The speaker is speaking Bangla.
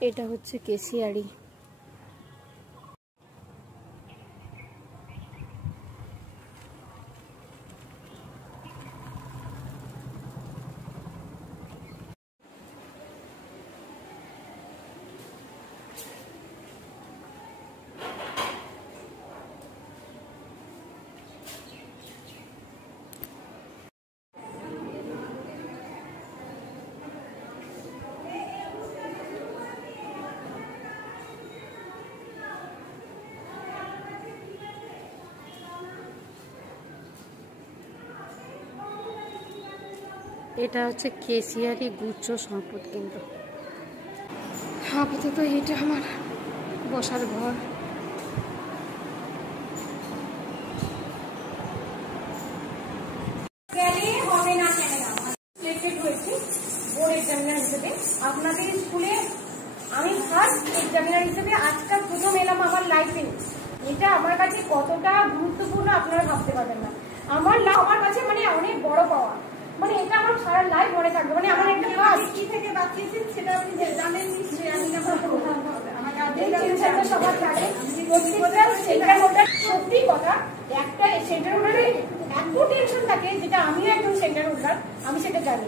এটা হচ্ছে কেশিয়ারি। এটা হচ্ছে কেশিয়ারি গুচ্ছ সম্পদ কেন্দ্র। আপাতত এটা আমার বসার ঘর। আপনাদের স্কুলে আমি ফার্স্ট এক্সামিনার হিসেবে আজকাল প্রথম এলাম আমার লাইফে। এটা আমার কাছে কতটা গুরুত্বপূর্ণ আপনারা ভাবতে পারবেন না। আমার কাছে মানে অনেক বড় পাওয়া, মানে এটা আমার সারা লাইফ মনে থাকবে। মানে আমার একটা ফার্স্ট কি থেকে বাঁচিয়েছেন সেটা আপনি জানেন নিশ্চয়ই। আমি সবার থাকে প্রত্যেকটা সেন্টার হোল্ডার, সত্যি কথা একটা সেন্টার হোল্ডারে এত টেনশন থাকে, যেটা আমিও একজন সেন্টার হোল্ডার, আমি সেটা জানি।